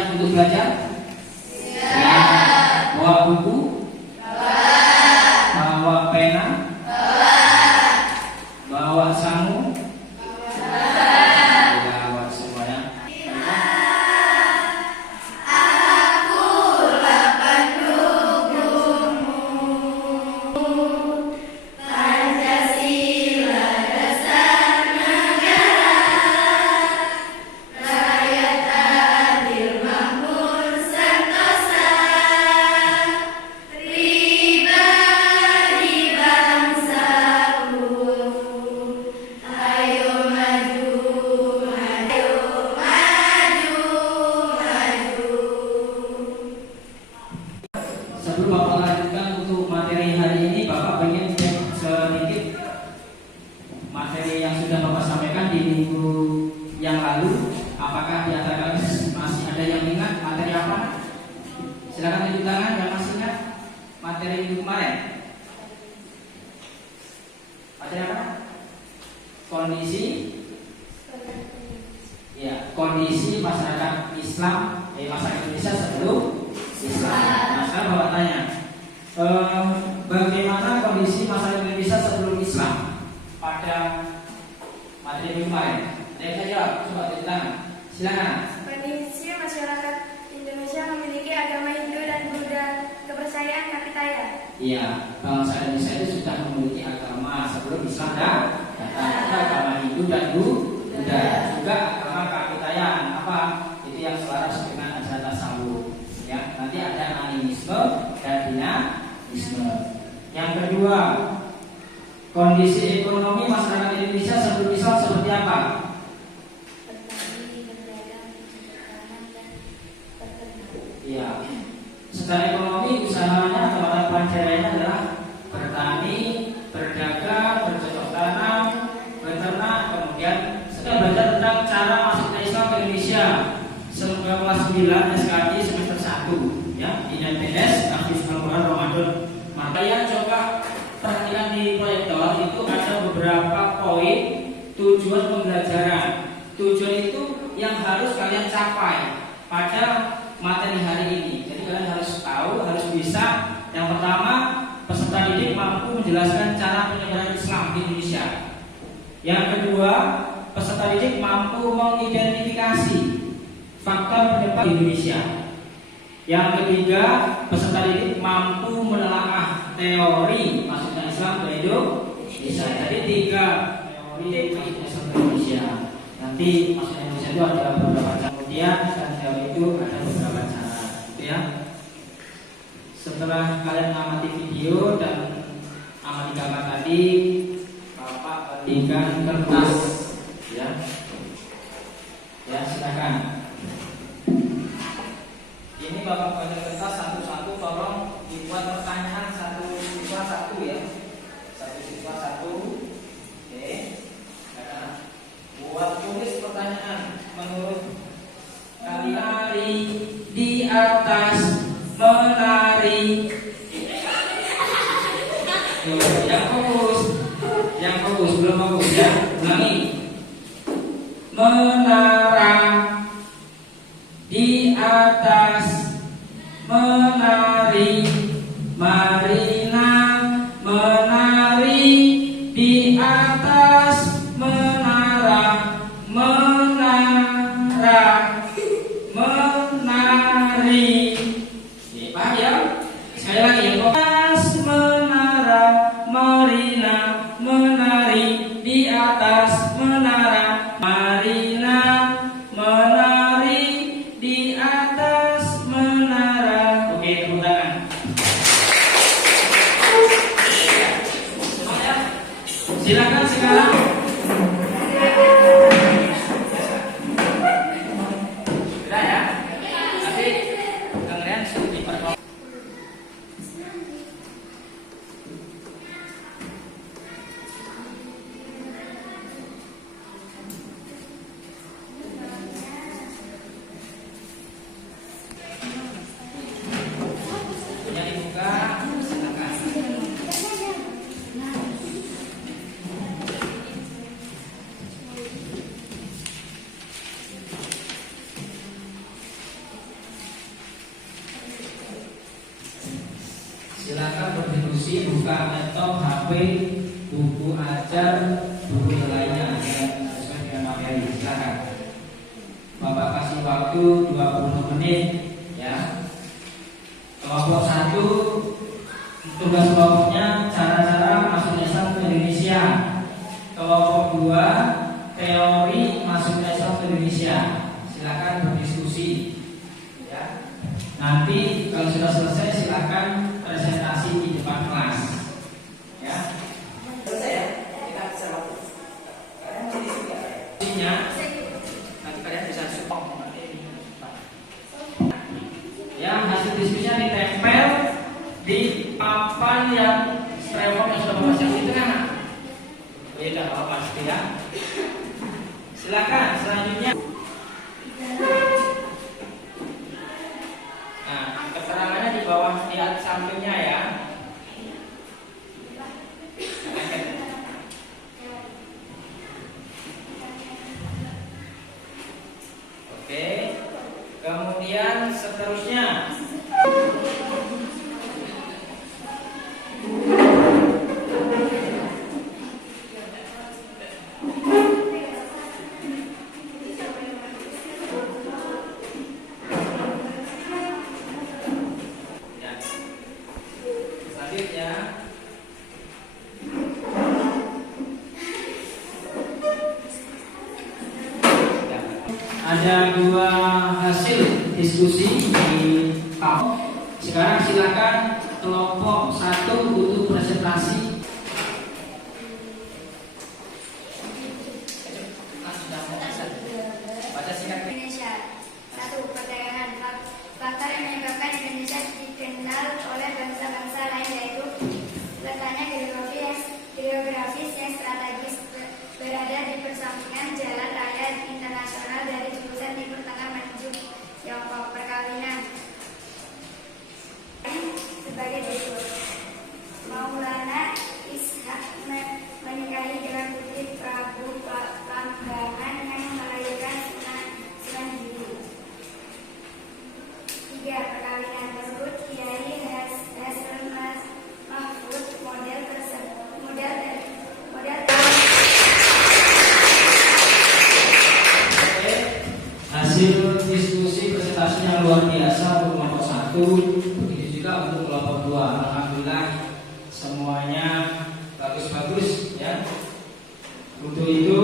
siap untuk belajar? Siap. Bawa buku? Bawa pena? Bawa samu? Bawa semuanya. Sebelum Bapak lanjutkan untuk materi hari ini, Bapak ingin cek sedikit materi yang sudah Bapak sampaikan di minggu yang lalu. Apakah di antara kalian masih ada yang ingat materi apa? Silakan tunjuk tangan yang masih ingat materi minggu kemarin. Materi apa? Kondisi, ya, kondisi masyarakat Islam, masyarakat Indonesia sebelum Islam. Nah, sekarang Bapak tanya, bagaimana kondisi masyarakat Indonesia sebelum Islam pada materi minggu kemarin? Ada yang bisa jawab? Coba tunjuk tangan. Silakan. Kondisi masyarakat Indonesia memiliki agama Hindu dan Buddha, kepercayaan Kapitaya. Iya, bangsa Indonesia itu sudah memiliki agama sebelum Islam datang. Ada agama Hindu dan Buddha, juga agama Kapitayaan. Apa? Itu yang selaras dengan ajaran tasawuf. Ya, nanti ada animisme dan dinamisme. Yang kedua, kondisi ekonomi masyarakat Indonesia sebelum Islam seperti apa? Bertani, berdagang, bertanam, dan beternak. Iya. Secara ekonomi usahanya atau mata pelajarannya adalah bertani, berdagang, bercocok tanam, beternak. Kemudian setelah belajar tentang cara masuknya Islam ke Indonesia, semoga kelas 9 SKI semester 1 ya, INPS Hafiz Al-Quran Ramadan. Makanya coba perhatikan di proyektor itu ada beberapa poin tujuan pembelajaran. Tujuan itu yang harus kalian capai pada materi hari ini. Jadi kalian harus tahu, harus bisa. Yang pertama, peserta didik mampu menjelaskan cara penyebaran Islam di Indonesia. Yang kedua, peserta didik mampu mengidentifikasi faktor penyebar di Indonesia. Yang ketiga, peserta didik mampu menelaah teori masuknya Islam ke Indonesia. Jadi 3 teori masuknya Islam ke Indonesia. Nanti masuknya Indonesia itu ada beberapa cara. Kemudian dan teori itu ada beberapa cara, gitu ya. Setelah kalian mengamati video dan amati gambar tadi, Bapak berikan kertas, ya. Ya, silakan. Ini Bapak baca kertas satu-satu, tolong dibuat pertanyaan satu siswa satu ya. Satu siswa satu. Oke. Nah, buat tulis pertanyaan menurut kalian di atas menari. Yang fokus belum fokus ya. Ulangi. Menara di atas menari, Marina menari di atas menara, menara menari. Paham ya? Sekali lagi ya. Atas menara, Marina menari di atas menara, Marina menari di atas menara. Oke, tepuk tangan. Silakan sekarang. Sudah ya? Nanti kalian sudah diperbaiki. berdiskusi, buka laptop, HP, buku ajar, buku lainnya yang sesuai dengan materi. Silakan. Bapak kasih waktu 20 menit ya. Kelompok 1 tugas kelompoknya cara-cara masuk Islam ke Indonesia. Kelompok 2 teori masuk Islam ke Indonesia. Silakan berdiskusi ya. Nanti kalau sudah selesai silakan presentasi di depan kelas ya. Selesai ya? Kita bisa waktu. Kalian jadi sudah ya. Nanti kalian bisa support ya. Hasil diskusinya ditempel di papan yang strepon yang sudah bapak siapkan itu kan? Beda apa pasti ya. Silakan selanjutnya. Nah, keterangannya di bawah di atas sampingnya ya. Oke. Kemudian seterusnya. Ada 2 hasil diskusi di PAP. Sekarang silakan kelompok 1 untuk presentasi. Baca singkat. Indonesia. 1. Perdagangan. Faktor yang menyebabkan Indonesia dikenal oleh bangsa-bangsa lain yaitu letaknya geografis yang strategis, berada di persampingan jalan raya internasional dari jurusan Timur Tengah menuju Tiongkok. Perkawinan sebagai berikut. Maulana Ishak menikahi dengan putri Prabu Lambangan yang melahirkan Sunan Giri. 3. Perkawinan tersebut Kiai Hasan Mahfud model hasil diskusi presentasi yang luar biasa untuk kelompok 1, begitu juga untuk kelompok 2. Alhamdulillah semuanya bagus-bagus ya. Untuk itu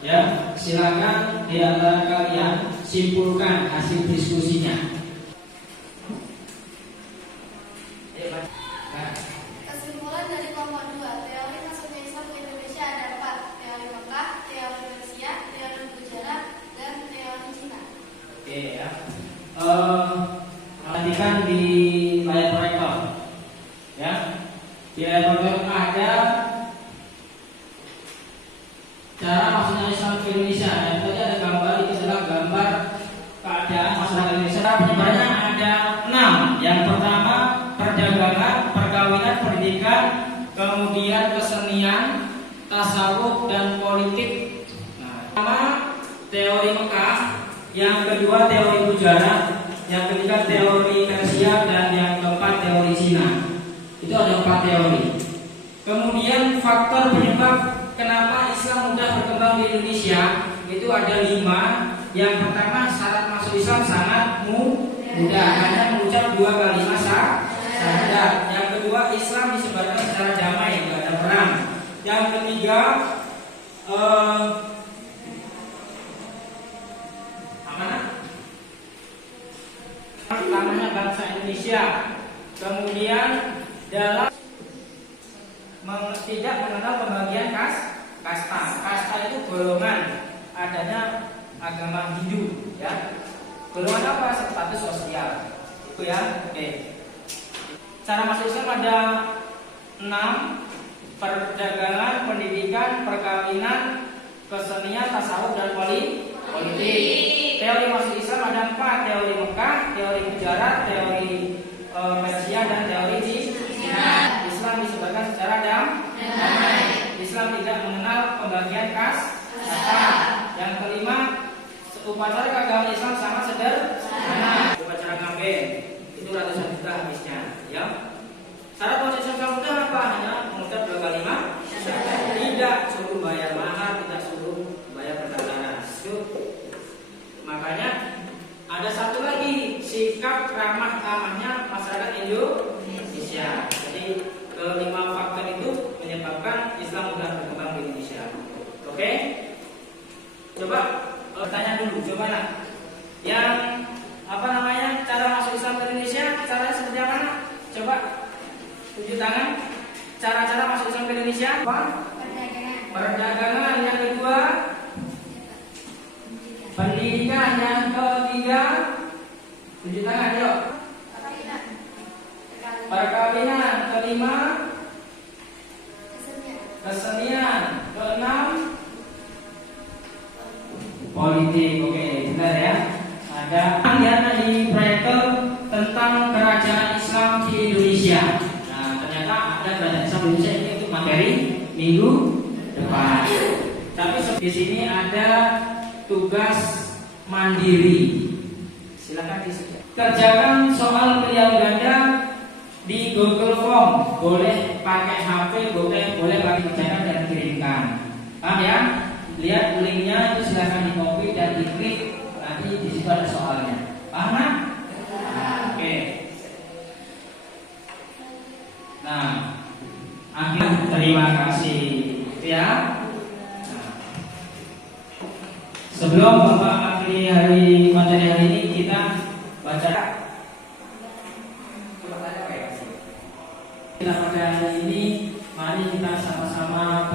ya, silakan di antara kalian simpulkan hasil diskusinya. Kesimpulan dari kelompok 2, teori masuknya Islam ke Indonesia ada 4: teori Mekah, teori Persia, teori Gujarat, dan teori Cina. Oke ya. Perhatikan di layar proyektor. Ya. Di layar proyektor ada cara masuknya Islam ke Indonesia. Dan tadi ada gambar, ini adalah gambar keadaan masyarakat Indonesia. Penyebarannya ada 6. Yang pertama perdagangan, perkawinan, pendidikan, kemudian kesenian, tasawuf, dan politik. Nah, pertama teori Mekah, yang kedua teori Gujarat, yang ketiga teori Persia, dan yang keempat teori Cina. Itu ada 4 teori. Kemudian faktor penyebab kenapa Islam mudah berkembang di Indonesia itu ada 5. Yang pertama, syarat masuk Islam sangat mudah, hanya mengucap 2 kalimat syahadat. Yang kedua, Islam disebarkan secara damai, tidak ada perang. Yang ketiga, tanahnya bangsa Indonesia. Kemudian dalam tidak mengenal pembagian kasta. Kasta itu golongan, adanya agama Hindu ya. Golongan apa? Status sosial. Itu ya. Oke. Cara masuk Islam ada 6: perdagangan, pendidikan, perkawinan, kesenian, tasawuf, dan politik. Teori masuk Islam ada 4: teori Mekah, teori Gujarat, teori Persia, dan teori Cina. Islam disebarkan secara damai. Islam tidak mengenal pembagian kasta. Yang kelima, upacara keagamaan Islam sangat sederhana. Upacara ngaben itu ratusan juta habisnya, ya. Ada satu lagi, sikap ramah tamahnya masyarakat Indonesia. Jadi kelima faktor itu menyebabkan Islam mudah berkembang di Indonesia. Oke? Coba tanya dulu, coba nak. Yang apa namanya cara masuk Islam ke Indonesia? Caranya seperti apa nak? Coba tunjuk tangan. Cara-cara masuk Islam ke Indonesia? Apa? Perdagangan. Yang kedua, pendidikan. Yang ketiga, tunjuk tangan, yuk. Perkawinan. Kelima, kesenian. Keenam, politik. Oke, benar ya. Ada yang di proyektor tentang kerajaan Islam di Indonesia. Nah, ternyata ada kerajaan Islam di Indonesia ini untuk materi minggu depan. Tapi di sini ada tugas mandiri. Silakan disitu. Kerjakan soal pilihan ganda di Google Form. Boleh pakai HP, boleh pakai kerjakan dan kirimkan. Paham ya? Lihat linknya itu silakan di copy dan di klik. Nanti di situ ada soalnya. Paham kan? Oke. Nah, akhir terima kasih. Ya. Nah, sebelum Bapak akhiri materi hari ini, kita baca. Kita pada hari ini, mari kita sama-sama